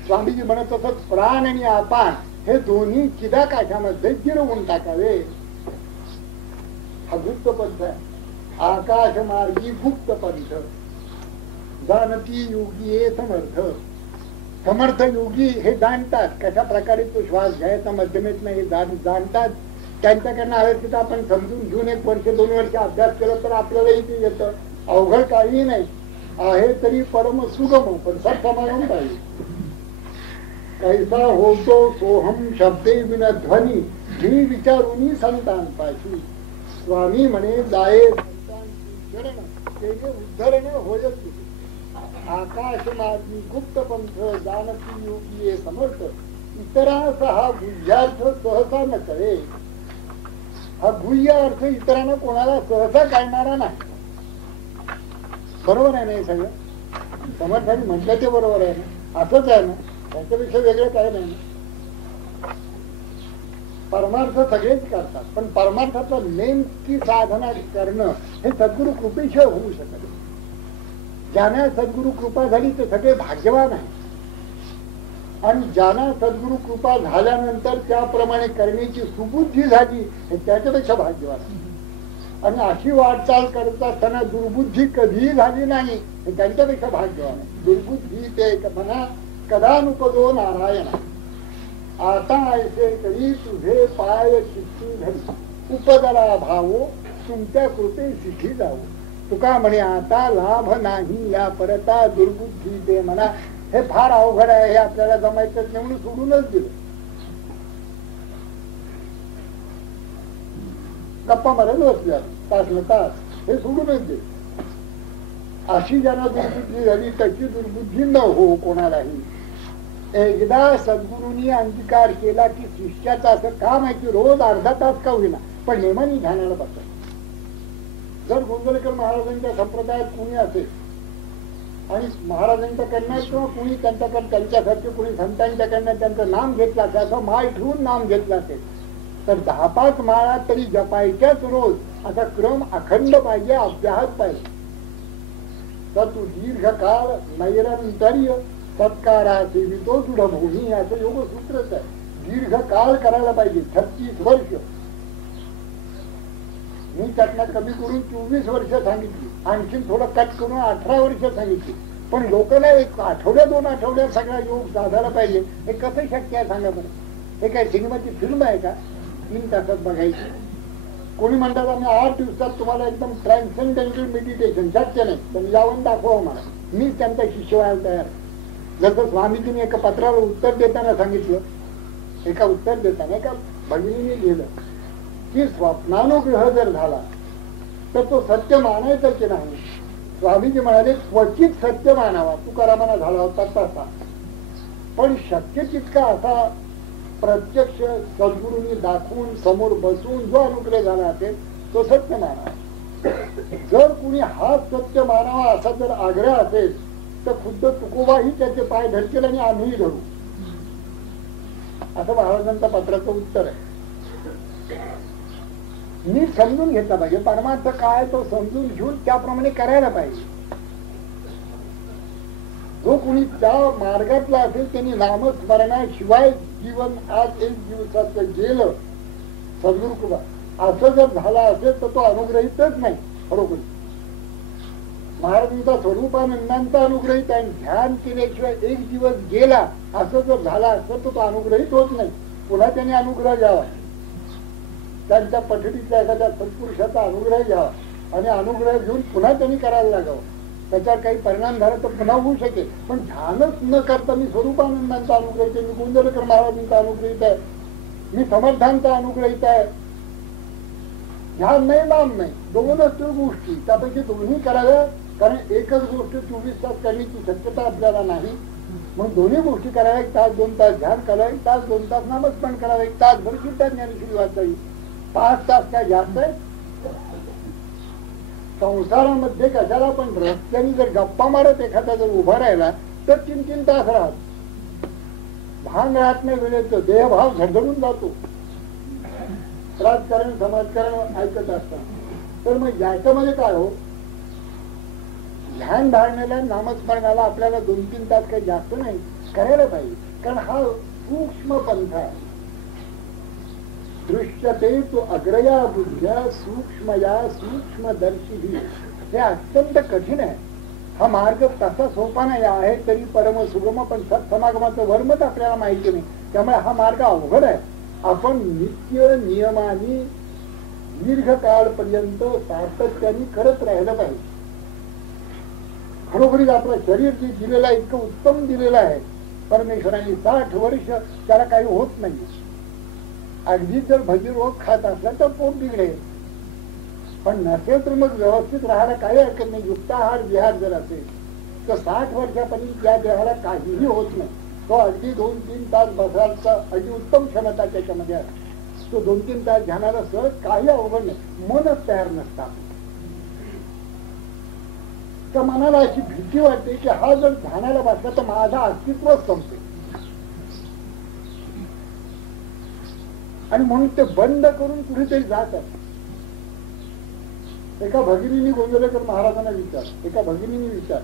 स्वामीजी म्हणत असत प्राण आणि अपान हे दोन्ही चिदाकाशामध्ये गिरवून टाकावे. हा गुप्त पंथ आहे. आकाश मार्गी गुप्त पंथ. जानती योगी समर्थ. समर्थ योगी हे जाणतात कशा प्रकारे तो श्वास घ्यायचा मध्यमेतनं हे जाणतात. त्यांच्याकडनं हवे तिथं आपण समजून घेऊन 1 वर्ष 2 वर्ष अभ्यास केला तर आपल्यालाही ते येतं. अवघड काही नाही आहे तरी परम सुगम, पण सब समाधान पाहिजे. कैसा होतो सोहम शब्दे विन ध्वनी ही विचारुनी संतान पाशी. स्वामी म्हणे जाये संतांची शरण तेने उद्धरण होयच. आकाश मार्गी गुप्त पंथ जानती योगी समर्थ. इतरास हा गुह्यार्थ सहसा न करे. हा गुह्य अर्थ इतरांना कोणाला सहसा कळणारा नाही. बरोबर आहे ना हे सगळं? समर्थाने म्हटलं ते बरोबर आहे ना? असंच आहे ना? त्याच्यापेक्षा वेगळं काय नाही. परमार्थ सगळेच करतात, पण परमार्थाचा नेमकी साधना करणं हे सद्गुरु कृपेशिवाय होऊ शकत. ज्यांना सद्गुरु कृपा झाली ते सगळे भाग्यवान आहे, आणि ज्यांना सद्गुरु कृपा झाल्यानंतर त्याप्रमाणे करण्याची सुबुद्धी झाली हे त्याच्यापेक्षा भाग्यवान आहे. आणि अशी वाटचाल करत असताना दुर्बुद्धी कधीही झाली नाही हे त्यांच्यापेक्षा भाग्यवान आहे. दुर्बुद्धी ते म्हणा कदानुपदो नारायण. आता ऐसे करी तुझे पाय चित्ती धरी उपदरा भावो तुमच्या कृपे सिठी जावो. तुका म्हणे आता लाभ नाही या परता दुर्बुद्धी ते म्हणा. हे फार अवघड आहे, हे आपल्याला जमायचं नाही म्हणून सोडूनच दिलं. गप्पा मारायला बसल्या तासला तास हे सोडूनच दिलं. अशी ज्यांना दुर्बुद्धी झाली त्याची दुर्बुद्धी न हो कोणालाही. एकदा सद्गुरूंनी अंगीकार केला की शिष्याचं असं काम आहे की रोज अर्धा तास का होईना पण नेमानी ध्यानाला बसतात. जर गोंदवलेकर महाराजांच्या संप्रदायात कुणी असेल आणि महाराजांच्याकडनं किंवा कुणी त्यांच्याकडे त्यांच्यासारखे कुणी संतांच्याकडनं त्यांचं नाम घेतलं असेल, असं माय ठेवून नाम घेतलं असेल तर 10-5 माळा तरी जपायच्याच रोज. असा क्रम अखंड पाहिजे, अभ्यास पाहिजे. तर तू दीर्घकाळ नैरंतर्य सत्कारा सेवितो दृढभूमी, असं योगसूत्रच आहे. दीर्घकाळ करायला पाहिजे, 36 वर्ष. मी त्यातनं कमी करून 24 वर्ष सांगितली, आणखीन थोडं कट करून 18 वर्ष सांगितली. पण लोकांना एक आठवड्या 2 आठवड्यात सगळा योग साधायला पाहिजे. हे कसं शक्य आहे सांगा बरं? हे काय सिनेमाची फिल्म आहे का 3 तासात बघायची? कोणी म्हणतात आम्ही 8 दिवसात तुम्हाला एकदम ट्रान्सेंडेंटल मेडिटेशन. शक्य नाही. पण यावून दाखवा मला, मी त्यांचा शिष्य व्हायला तयार. जसं स्वामीजींनी एका पत्राला उत्तर देताना सांगितलं, एका भगिनीने लिहिलं की स्वप्नानुग्रह जर झाला तर तो सत्य मानायचा की नाही. स्वामीजी म्हणाले क्वचित सत्य मानावा. तुकारामांना झाला होता तसा, पण शक्य तितका असा प्रत्यक्ष सद्गुरूंनी दाखवून समोर बसून जो अनुग्रह झाला असेल तो सत्य मानावा. जर कुणी हा सत्य मानावा असा जर आग्रह असेल तर खुद्द तुकोबाही त्याचे पाय धरतील आणि आम्हीही धरू. असं महाराजांच्या पत्राचं उत्तर आहे. मी समजून घेतला पाहिजे, परमार्थ काय तो समजून घेऊन त्याप्रमाणे करायला पाहिजे. जो कुणी त्या मार्गातला असेल त्यांनी नामस्मरणाशिवाय जीवन आज 1 दिवसाचं गेलं सद्गुरु कृपा असं जर झाला असेल तर तो अनुग्रहितच नाही. बरोबर, महाराजांचा स्वरूपानंदांचा अनुग्रहित आहे. ध्यान केल्याशिवाय 1 दिवस गेला असं जर झाला असतं तर तो अनुग्रहित होत नाही. पुन्हा त्याने अनुग्रह घ्यावा, त्यांच्या पठडीतल्या एखाद्या सत्पुरुषाचा अनुग्रह घ्यावा आणि अनुग्रह घेऊन पुन्हा त्यांनी करायला लागावं. त्याच्यावर काही परिणाम झाला तर पुन्हा होऊ शकेल. पण ध्यानच न करता मी स्वरूपानंदांचा अनुग्रहित आहे, मी गोंदवलेकर महाराजांचा अनुग्रहित आहे, मी समर्थांचा अनुग्रहित आहे. ध्यान नाही, नाम नाही, 2च गोष्टी. त्यापैकी 2ही कराव्या, कारण एकच गोष्ट 24 तास करण्याची शक्यता आपल्याला नाही. मग दोन्ही गोष्टी कराव्या. 1 तास 2 तास ध्यान करावं, 1 तास 2 तास नामस्मरण करावं, 1 तासभर सुद्धा ज्ञानेश्वरी वाचावी. 5 तास काय जास्त आहे? संसारामध्ये कशाला पण रस्त्याने जर गप्पा मारत एखादा जर उभा राहिला तर 3-3 तास राहत. भान राहत नाही वेळेचं, देहभाव झडझडून जातो. राजकारण समाजकारण ऐकत असतात. तर मग याच्यामध्ये काय हो, ध्यान धारणेला नामस्मरणाला आपल्याला 2-3 तास काही जास्त नाही करायला पाहिजे. कारण हा सूक्ष्म पंथ आहे. दृश्यते तो अग्रया बुद्ध्या सूक्ष्मया सूक्ष्मदर्शी. हे अत्यंत कठीण आहे. हा मार्ग तसा सोपा नाही आहे तरी परम सुगम, पण सत्समागमाचं वर्मच आपल्याला माहिती नाही. त्यामुळे हा मार्ग अवघड आहे. आपण नित्य नियमाने दीर्घकाळपर्यंत सातत्याने करत राहिलं पाहिजे. खरोखरीच आपलं शरीर जे दिलेलं आहे इतकं उत्तम दिलेलं आहे परमेश्वराने. 60 वर्ष त्याला काही होत नाही. अगदी जर भजीरोग खात असला तर पोट बिघडेल, पण नसेल तर मग व्यवस्थित राहायला काही हरकत नाही. युक्ताहार विहार जर असेल तर 60 वर्षापर्यंत या देहाला काहीही होत नाही. तो अगदी 2-3 तास बसायचा अगदी उत्तम क्षमता त्याच्यामध्ये आहे. तो 2-3 तास ध्यानाला सहज काही अवघड नाही. मनच तयार नसतात. तर मनाला अशी भीती वाटते की हा जर ध्यानाला बसला तर माझं अस्तित्वच संपते, आणि म्हणून ते बंद करून कुठेतरी जात आहे. एका भगिनीने गोंदवलेकर महाराजांना एका भगिनीने विचार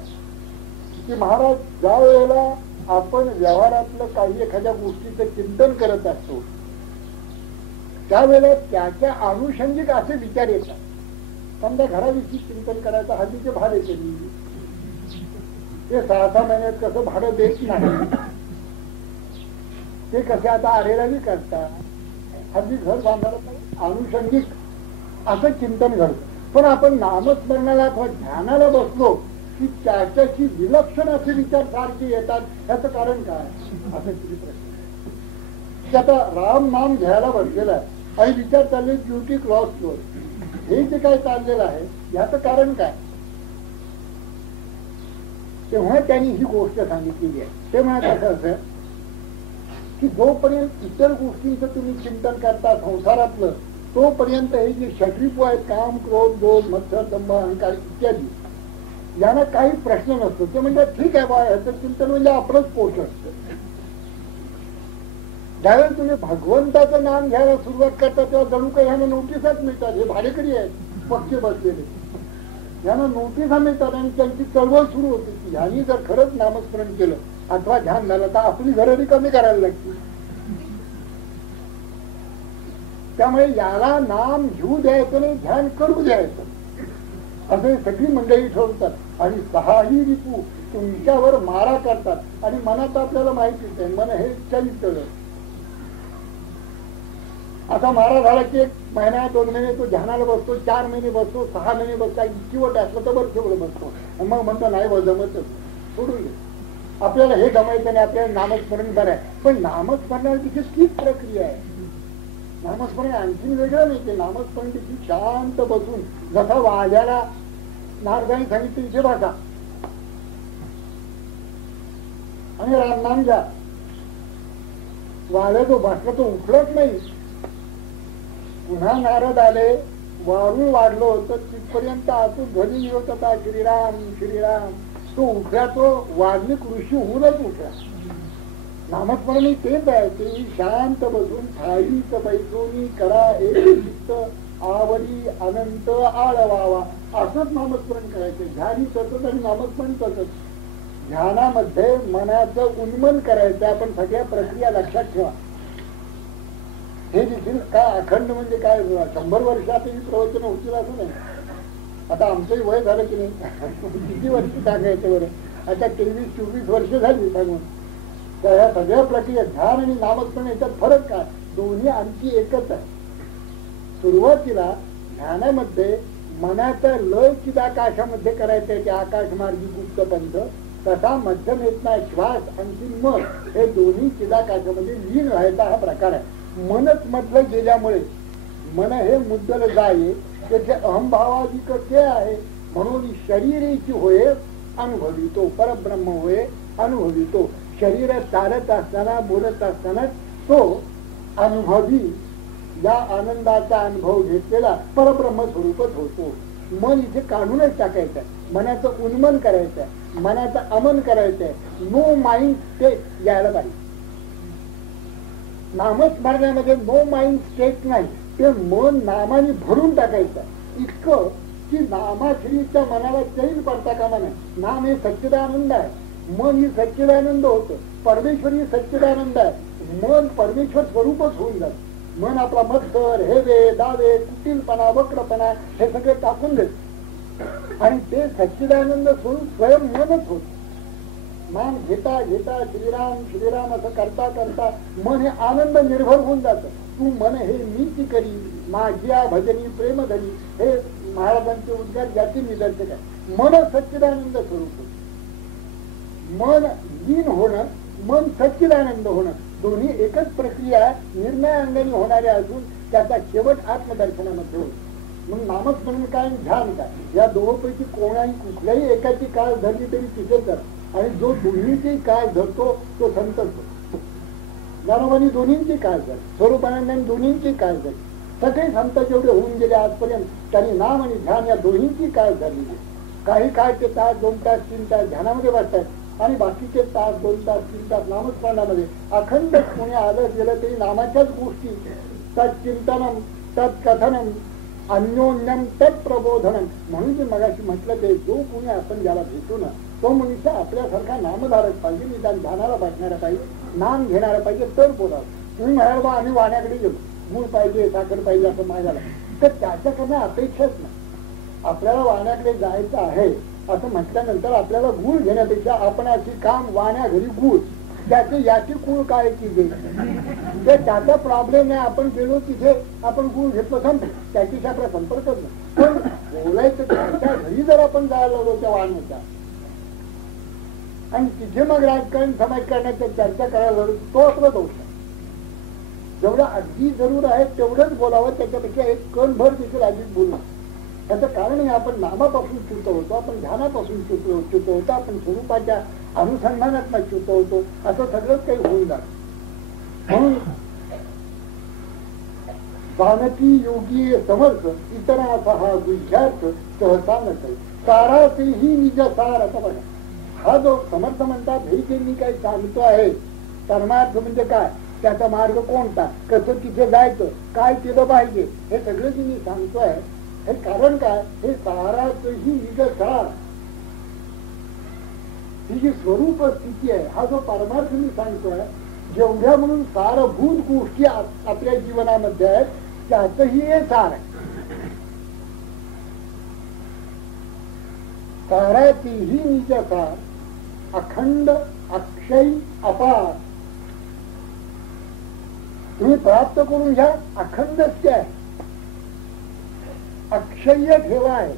की महाराज, ज्या वेळेला आपण व्यवहारातलं काही एखाद्या गोष्टीचं चिंतन करत असतो त्यावेळेला त्याच्या अनुषंगिक असे विचार येतात. समजा घराविषयी चिंतन करायचं, हल्लीचे भाडे केली ते 6-6 महिन्यात कसं भाडं देत नाही, ते कसे आता आरेरावी करतात, हल्ली घर बांधायला अनुषंगिक असं चिंतन घडतं. पण आपण नामस्मरणाला अथवा ध्यानाला बसलो की त्याच्याशी विलक्षण असे विचार सारखे येतात. ह्याचं कारण काय असं किती प्रश्न. आता राम नाम घ्यायला बसलेला आहे आणि विचार चालले ब्युटी क्रॉस रोड, हे जे काय चाललेलं आहे ह्याचं कारण काय. तेव्हा त्यांनी ही गोष्ट सांगितलेली आहे. ते म्हणत असं की जोपर्यंत इतर गोष्टींचं तुम्ही चिंतन करता संसारातलं, तोपर्यंत हे जे षड्रिपू आहेत, काम क्रोध दोष मत्सर दंभ अहंकार इत्यादी, यांना काही प्रश्न नसतो. ते म्हणजे ठीक आहे बा, ह्याचं चिंतन म्हणजे आपलंच पोषण. ज्यावेळेस तुम्ही भगवंताचं नाम घ्यायला सुरुवात करता तेव्हा जणू काही ह्यानं नोटीसच मिळतात. हे भाडेकरी आहेत पक्ष बसलेले, ह्यांना नोटीसा मिळतात आणि त्यांची चळवळ सुरू होते की ह्यांनी जर खरंच नामस्मरण केलं अथवा ध्यान झालं तर आपली घरं रिकामी करायला लागतील. त्यामुळे याला नाम घेऊ द्यायचं नाही, ध्यान करू द्यायचं असे सगळी मंडळी ठरवतात. आणि 6ही रिपू तुमच्यावर मारा करतात. आणि मनात आपल्याला माहितीच आहे, मन हे चंचल. आता मारा झाला की 1 महिना 2 महिने तो ध्यानाला बसतो, 4 महिने बसतो, 6 महिने बसतो, चिवट असलं तर बरं तेवढं बसतो. मग म्हणतो नाही बा जमतच, सोडून दे. आपल्याला हे जमायचं नाही, आपल्याला नामस्मरण बरं आहे. पण नामस्मरणाची तीच प्रक्रिया आहे. नामस्मरण आणखीन वेगळं नाही. ते नामस्मरण तिथे शांत बसून जसा वाल्याला नारदाने सांगितलं इथे बसा आणि रामनाम घ्या. वाल्या जो बसला तो उठलत नाही. पुन्हा नारद आले, वारुळ वाढलं होतं तिथपर्यंत आतून ध्वनी होत होता श्रीराम श्रीराम. तो उठला, तो वाल्मिक ऋषी होऊनच उठला. नामस्मरण तेच आहे, ते शांत बसून थाळीत बैठोनी करा एक चित्त आवडी अनंत आळवावा असंच नामस्मरण करायचं. ध्यानी सतत आणि नामस्मरण सतत. ध्यानामध्ये मनाचं उन्मन करायचं. आपण सगळ्या प्रक्रिया लक्षात ठेवा. हे देखील काय अखंड म्हणजे काय 100 वर्षातही प्रवचन होतील असं नाही. आता आमचंही वय झालं की नाही, किती वर्ष सांगायचं बरं. आता 23-24 वर्ष झाली सांगून. तर ह्या सगळ्या प्रक्रिया ध्यान आणि नामस्मरण याच्यात फरक काय? दोन्ही आमची एकच आहे. सुरुवातीला ध्यानामध्ये मनाचा लय चिदाकाशामध्ये करायचं आहे, ते आकाशमार्गी गुप्त पंथ. तसा मध्यमेतना श्वास आणखी मन हे दोन्ही चिदाकाशामध्ये लीन व्हायचा हा प्रकार आहे. मनच मधलं गेल्यामुळे मन हे मुद्दल जाये, त्याचे अहंभावाधिक ते आहे. म्हणून शरीरेची होय अनुभवितो, परब्रह्म होय अनुभवितो. शरीर चालत असताना बोलत असताना तो अनुभवी या आनंदाचा अनुभव घेतलेला परब्रह्म स्वरूपच होतो. मन इथे काढूनच टाकायचं आहे. मनाचं उन्मन करायचं आहे, मनाचं अमन करायचं आहे. नो माइंड स्टेट यायला पाहिजे. नामस्मरणामध्ये नो माइंड स्टेट नाही, ते मन नामाने भरून टाकायचं. इतकं की नामाखेरीच्या मनाला चैन पडता कामा नाही. नाम हे सच्चिदानंद आहे, मन ही सच्चिदानंद होतं. परमेश्वर ही सच्चिदानंद आहे. मन परमेश्वर स्वरूपच होऊन जात. मन आपला मत्सर हेवे दावे कुटीलपणा वक्रपणा हे सगळे टाकून देत आणि ते सच्चिदानंद स्वरूप स्वयं मनच होत. नाम घेता घेता श्रीराम श्रीराम असं करता करता मन हे आनंद निर्भर होऊन जातं. तू मन हे मीची करी माझ्या भजनी प्रेम धरी, हे महाराजांचे उद्गार याचे निदर्शक आहे. मन सच्चिदानंद स्वरूप. मन लीन होणं, मन सच्चिदानंद होणं दोन्ही एकच प्रक्रिया निर्णयाअंगाने होणाऱ्या असून त्याचा शेवट आत्मदर्शनामध्ये होतो. मग नामस्मरण काय ध्यान काय या दोघांपैकी कोणाही कुठल्याही एकाची काळ धरली तरी तिथे तर. आणि जो दोन्हीची काळ धरतो तो संतच होतो. ज्ञानोबांनी दोन्हींची काळ धरली, स्वरूपानंदांनी दोन्हींची काळ धरली. सगळे संत जेवढे होऊन गेले आजपर्यंत त्यांनी नाम आणि ध्यान या दोन्हींची काळ धरली. काही काळ ते तास 2 तास 3 तास ध्यानामध्ये वाटतात आणि बाकीचे तास 2 तास 3 तास नामस्मरणामध्ये अखंड कोणी आलं गेलं तरी नामाच्याच गोष्टी तत्चिंतनम तत्कथनम अन्योन्यम तत्प्रबोधनम. म्हणून जे मगाशी म्हटलं ते जो कोणी आपण ज्याला भेटू ना तो मनुष्य आपल्यासारखा नामधारक पाहिजे, निदान ध्यानाला बसणारा पाहिजे, नाम घेणारा पाहिजे तर बोलावं. तुम्ही म्हणाल बा आम्ही वाण्याकडे गेलो, मूळ पाहिजे साखर पाहिजे असं माझ्याला, तर त्याच्याकडनं अपेक्षाच नाही. आपल्याला वाण्याकडे जायचं आहे असं म्हटल्यानंतर आपल्याला गुळ घेण्यापेक्षा आपण अशी काम वाण्या घरी गुळ त्याचे याची कुळ काय की ते त्याचा प्रॉब्लेम नाही. आपण गेलो तिथे आपण गुळ घेतलं समज त्याच्याशी आपला संपर्कच नाही. पण बोलायचं त्याच्या घरी जर आपण जायला लागलो त्या वाण्याच्या आणि तिथे मग राजकारण समाज करण्याचा चर्चा करायला लागलो तो आपला दोष आहे. जेवढं अगदी जरूर आहे तेवढंच बोलावं, त्याच्यापेक्षा एक कणभर देखील अधिक बोलणं. त्याचं कारण आपण नामापासून च्युत होतो, आपण ध्यानापासून च्युत होतो, आपण स्वरूपाच्या अनुसंधानात च्युत होतो, असं सगळंच काही होऊन जात. म्हणून जानकी योगी समर्थ इतराचा हा गुह्यार्थ सहसा नसेल सारासेही निज सार. असं बघा, हा जो समर्थ म्हणतात हे जे मी काही सांगतो आहे परमार्थ म्हणजे काय त्याचा मार्ग कोणता, कसं तिथे जायचं, काय केलं पाहिजे, हे सगळं जे मी सांगतोय हे कारण काय, हे साराच ही सार ही जी स्वरूप स्थिती आहे, हा जो परमार्थ मी सांगतोय, जेवढ्या म्हणून सारभूत गोष्टी आपल्या जीवनामध्ये आहेत त्याचंही हे सार आहे. साराचीही निज सार, अखंड अक्षय अपार. तुम्ही प्राप्त करून घ्या, अखंडच आहे, अक्षय ठेवा आहे,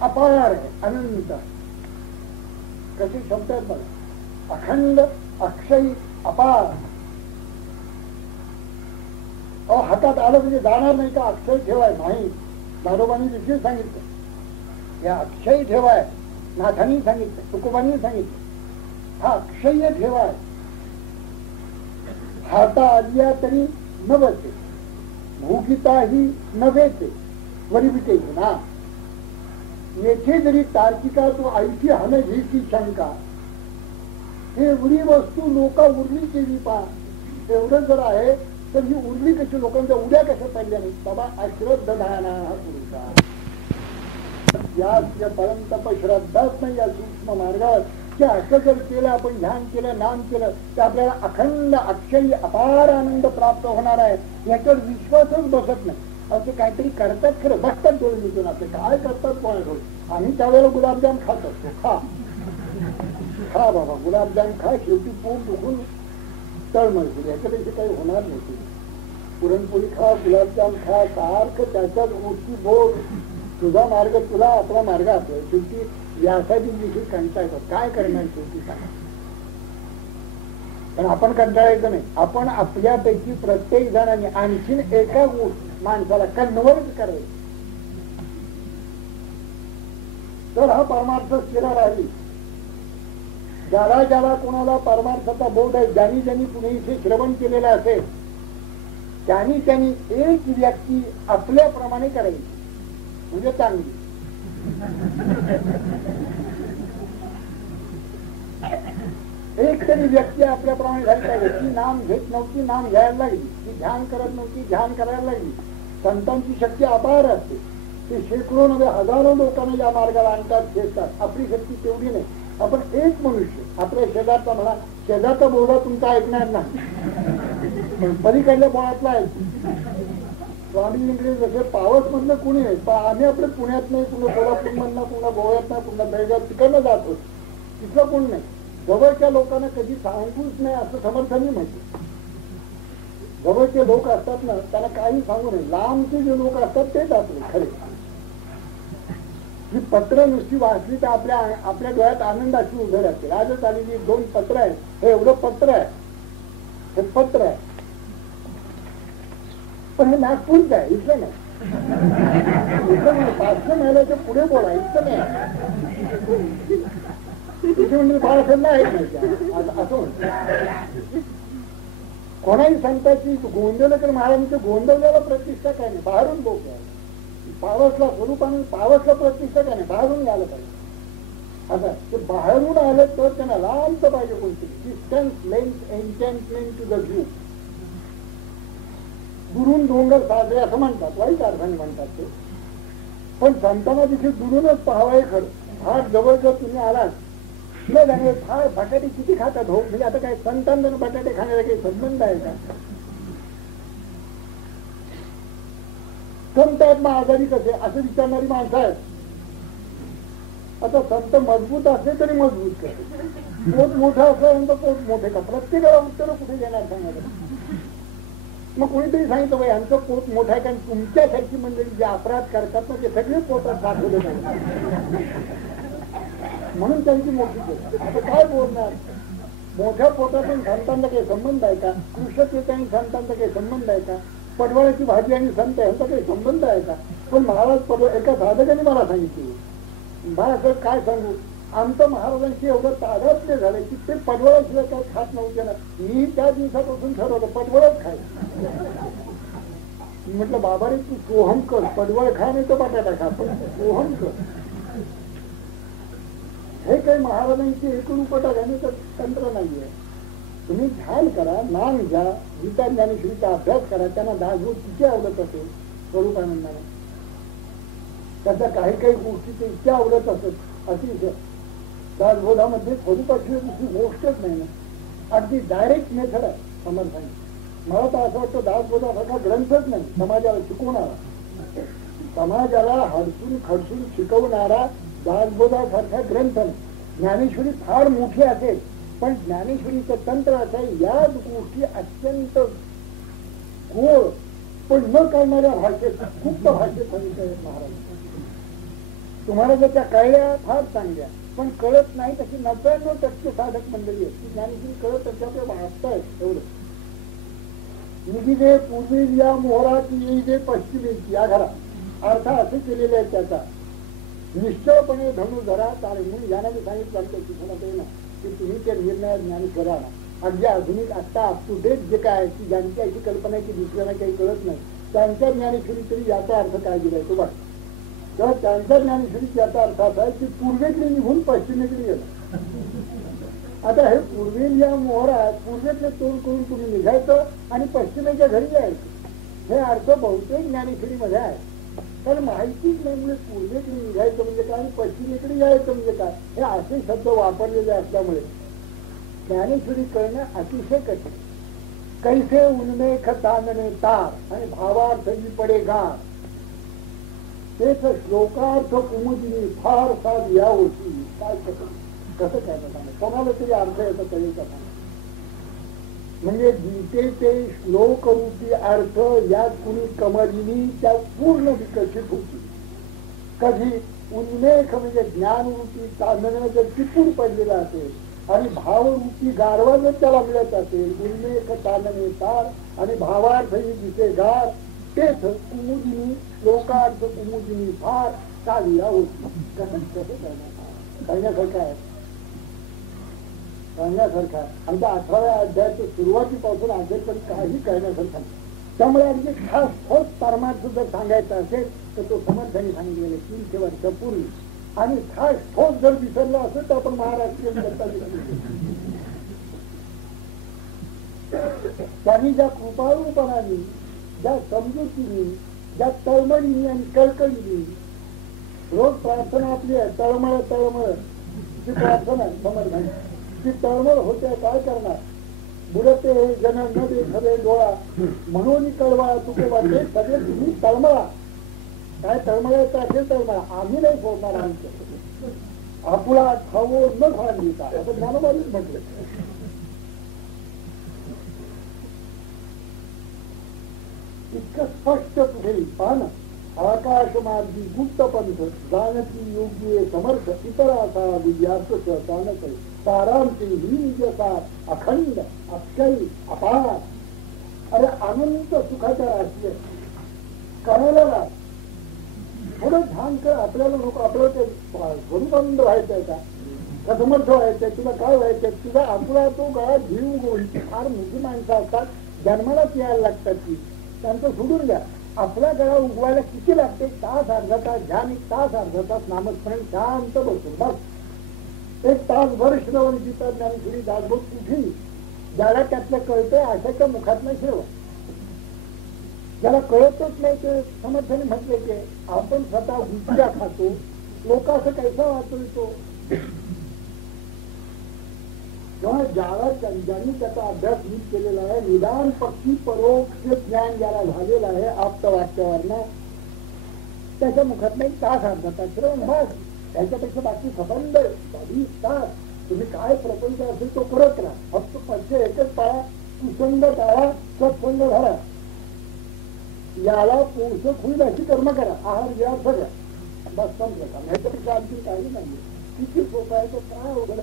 अपार आहे, अनंत. कसे शब्द आहेत बघा, अखंड अक्षय अपार. हातात आलं म्हणजे जाणार नाही का अक्षय ठेवाय, नाही. दारोबांनी देखील सांगितलं या अक्षय ठेवाय, नाथांनी सांगितलं, तुकोबांनी सांगितलं, हा अक्षय ठेवाय. हाता आल्या तरी न बसे, भूकिताही न वेचे, वरिबिटे ना. येथे जरी तार्किका तो आयची हन घ्यायची शंका, हे उरी वस्तू लोका उरली केली पा. एवढं जर आहे तर ही उरली कशी, लोकांच्या उड्या कशा पडल्या नाही. बाबा अश्रद्धाना हा पुरुषा या परंतप श्रद्धाच नाही या सूक्ष्म मार्गावर, की असं जर केलं, आपण ध्यान केलं, नाम केलं, तर आपल्याला अखंड अक्षय अपार आनंद प्राप्त होणार आहे. याच्यावर विश्वासच बसत नाही. असे काहीतरी करतात, खरं बसतात डोळे मिटून. आपले काय करतात कोणाकडे. आम्ही त्यावेळेला गुलाबजाम खात असतो. खा बाबा गुलाबजाम खा, शेवटी पोट दुखून तळमळतील, याच्यापेक्षा काही होणार नाही. पुरणपोळी खा, गुलाबजाम खा, सारखं त्याच्याच गोष्टी बोल. तुझा मार्ग तुला, आपला मार्ग आपला. शेवटी यासाठी देखील कंटाळतो. काय करणार शेवटी सांगा. पण आपण कंटाळायचं नाही. आपण आपल्यापैकी प्रत्येक जणांनी आणखीन एका गोष्ट माणसाला कन्वर्ट करायचं, तर हा परमार्थ स्थिर राहील. ज्याला ज्याला कोणाला परमार्थाचा बोध आहे, ज्यांनी ज्यांनी पुणे इथे श्रवण केलेलं असेल, त्यांनी त्यांनी एक व्यक्ती आपल्याप्रमाणे करायची, म्हणजे चांगली. एक तरी व्यक्ती आपल्याप्रमाणे झाली पाहिजे. ती नाम घेत नव्हती, नाम घ्यायला लागली. ती ध्यान करत नव्हती, ध्यान करायला लागली. संतांची शक्ती अपार असते. ते शेकडो नव्हे हजारो लोकांना या मार्गाला आणतात, खेळतात. आपली शक्ती तेवढी नाही. आपण एक मनुष्य, आपल्या शेजारचा म्हणा, शेजारचा बोला तुमचा ऐकणार नाही, पण पलीकडल्या बोळातला ऐकतो. स्वामी इंग्रज जसे पावस मधनं कुणी आहे, पण आम्ही आपल्या पुण्यात नाही, पुन्हा कोल्हापूर मधनं, पुन्हा गोव्यात नाही, पुन्हा बेळगाव तिकडनं जातो. तिथलं कोण नाही. जवळच्या लोकांना कधी सांगूच नाही असं समर्थनही माहिती. जवळचे लोक असतात ना, त्यांना काही सांगू नये. लांबचे जे लोक असतात तेच आपले खरे. ही पत्र नुसती वाचली तर आपल्या डोळ्यात आनंदाची उभे राहते. आजच आलेली 2 पत्र आहेत. हे एवढं पत्र आहे, हे पत्र आहे. पण हे नागपूरच आहे, इथलं नाही. इथं नाही, 500 मैलाच्या पुढे बोला, इथं नाही. इथे म्हणजे बाळासाहेब नाही असं म्हणतो. कोणाही संतांची गोंदवलेकर महाराजांच्या गोंदवल्याला प्रतिष्ठा काय नाही, बाहेरून लोक आहे. पावसला स्वरूपाने पावसला प्रतिष्ठा काय नाही, बाहेरून आलं पाहिजे. आता ते बाहेरून आलं तर त्यांना लांबचं पाहिजे कोणतरी. Distance lends enchantment to the view. दुरून डोंगर साजरे असं म्हणतात, वाईट अर्थाने म्हणतात ते. पण संतांना तिथे दुरूनच पाहावं खरं. फार जवळ जर तुम्ही आलात न जाणे, फार बटाटे किती खातात हो. म्हणजे आता काय संतांना बटाटे खाण्याचा काही संबंध आहे का. संत आहेत मग आजारी कसे असं विचारणारी माणसं आहेत. आता संत मजबूत असले तरी मजबूत कसे, पोट मोठा असल्यानंतर पोट मोठे का, प्रत्येकाला उत्तर कुठे देणार सांगायला. मग कोणीतरी सांगितलं बाई आमचं पोट मोठं आहे, कारण तुमच्यासारखी मंडळी जे अपराध करतात ना ते सगळे पोटात साठवले जातात, म्हणून त्यांची मोठी पोट. आता काय बोलणार. मोठ्या पोटातून संतांचा काही संबंध आहे का. कृषक आणि संतांचा काही संबंध आहे का. पडवळ्याची भाजी आणि संत यांचा काही संबंध आहे का. पण महाराज एका साधकाने मला सांगितले, महाराज काय सांगू, आमचं महाराजांशी एवढं तादात्म्य झालं की ते पडवळ्याशिवाय काय खात नव्हते ना. मी त्या दिवसापासून ठरवलं पडवळच खायचं. म्हटलं बाबा रे तू सोहम कर, पडवळ खा नाही तर बटाटा खा, पण सोहम कर. हे काही महाराजांची एकूण उपटा घेण्याचं तंत्र नाहीये. तुम्ही ध्यान करा, नाम घ्या, गीता ज्ञानेश्वरीचा अभ्यास करा. त्यांना दासबोध किती आवडत असेल स्वरूपानंदाला, त्याच्या काही काही गोष्टी ते इतक्या आवडत असत. अतिशय दासबोधामध्ये स्वरूपाची दुसरी गोष्टच नाही ना, अगदी डायरेक्ट मेथड आहे समर्थांची. मला तर असं वाटतं दासबोधासारखा ग्रंथच नाही समाजाला शिकवणारा, समाजाला हडसून खडसून शिकवणारा दासबोधासारखा ग्रंथ. ज्ञानेश्वरी फार मोठी असेल, पण ज्ञानेश्वरीचं तंत्र असं आहे, या गोष्टी अत्यंत गोड पण न कळणाऱ्या भाषेत, गुप्त भाषेत सांगितलं महाराज. तुम्हाला जर त्या कळल्या फार चांगल्या, पण कळत नाही तशी 99% साधक मंडळी आहे ती ज्ञानेश्वरी कळत त्याच्याकडे वाचतायत. एवढं निधी जे पूर्वी या मोहराची जे पश्चिमेची या घरा अर्थ असे केलेले आहेत त्याचा. निश्चयपणे धनु धरा चालेल म्हणून याला मी सांगितलं शिक्षणात ना की तुम्ही ते निर्णय ज्ञानेश्वरा अगदी आधुनिक आता अप टू डेट जे काय आहे की ज्यांची अशी कल्पना आहे की दुसऱ्यांना काही कळत नाही त्यांच्या ज्ञानेश्वरी तरी याचा अर्थ काय दिलाय तो बघ. तर त्यांच्या ज्ञानेश्वरीचा याचा अर्थ असा आहे की पूर्वेकडे निघून पश्चिमेकडे गेला. आता हे पूर्वेल या मोहरात पूर्वेतले तोंड करून तुम्ही निघायचं आणि पश्चिमेच्या घरी यायचं, हे अर्थ बहुतेक ज्ञानेश्वरीमध्ये आहे. तर माहितीच नाही म्हणजे पूर्वेकडे निघायचं म्हणजे काय आणि पश्चिमेकडे यायचं म्हणजे काय, हे असे शब्द वापरलेले असल्यामुळे ज्ञानेश्वरी कळणं अतिशय कठीण. कैसे उन्मेख तानने तार आणि भावार्थ ही पडे गार, तेच श्लोकार्थ कुमुदिनी फार सार या होती. काय कसं काय कोणाला तरी अर्थ याचा कळेल का? म्हणजे गीतेचे श्लोक रूपी अर्थ या कुणी कमलिनी त्या पूर्ण विकसित होती. कधी उन्मेख म्हणजे ज्ञानरूपी चांदणं जर चिपून पडलेलं असेल आणि भावरूपी गारवा जर त्याला मिळत असेल, उन्मेख चांदणे तार आणि भावार्थ ही दिसे गार, तेच कुमुदिनी श्लोकार्थ कुमुदिनी फार कालिया होती. कसं करण्यासारखं आहे करण्यासारखा. आमच्या 18व्या अध्यायाच्या सुरुवातीपासून अखेरपर्यंत काही करण्यासारखं. त्यामुळे अगदी खास ठोस परमार्थ जर सांगायचा असेल तर तो समर्थांनी सांगितलेले 300 वर्षापूर्वी. आणि खास ठोस जर विसरला असेल तर आपण महाराष्ट्रीयन करता त्यांनी ज्या कृपाळूपणाने, ज्या समजुतीने, ज्या तळमळीने आणि कळकळीने रोज प्रार्थना आपली आहे, तळमळ तळमळ ती प्रार्थना आहे समर्थांची. ती तळमळ होते, काय करणार, बुडते जन न देखावे डोळा म्हणून कळवा तुके वाटे सगळे तुम्ही तळमळा. काय तळमळायचं असेल तळमळा, आम्ही नाही सोडणार आमचं आपुला खावो न खांदिता असं ज्ञानोबानीच म्हटलं. इतकं स्पष्ट तुझे पान आकाश मार्गी गुप्त पंथ जाणती योग्य समर्थ इतराचा विद्यार्थ सहसानक सारांची हिंजसार अखंड अक्षय अपार. अरे अनंत सुखाच्या राशी करायला थोडं ध्यान कर. आपल्याला लोक आपलं ते स्वरूपानंद व्हायचंय का समर्थ व्हायचंय, तुला काय व्हायचंय, तुझा आपला तो गळा जीव गोळी. फार मोठी माणसं असतात जन्मालाच यायला लागतात की त्यांचं सोडून द्या. आपला गळा उगवायला किती लागते, तास अर्धा तास ध्यान, 1 तास अर्धा तास नामस्मरण शांत बसून बस. 1 तासभर श्रवण गीता ज्ञानेश्वरी दासबोध कुठे ज्याला त्यातलं कळतंय अशाच्या मुखात शेव. ज्याला कळतच नाही ते समर्थाने म्हटले की आपण स्वतः गुटख्या खातो, लोक असं कैसा वाचवतो. तेव्हा ज्याला ज्यांनी त्याचा अभ्यास नीट केलेला आहे, निदान पक्षी परोक्ष ज्ञान ज्याला झालेलं आहे आप्त वाक्यावरनं, त्याच्या मुखात नाही तास अर्धा तास श्रवण बस. त्याच्यापेक्षा बाकी संबंध 20 तास तुम्ही काय प्रपंच असेल तो करत राहा. फक्त पक्ष एकच पाळा, कुसंग टाळा, सत्संग धरा, याला पोषक होईल अशी कर्म करा, आहार विहार सगळं बस संपलं. ह्याच्यापेक्षा आणखी काही नाही. किती सोपं आहे तो काय अवघड.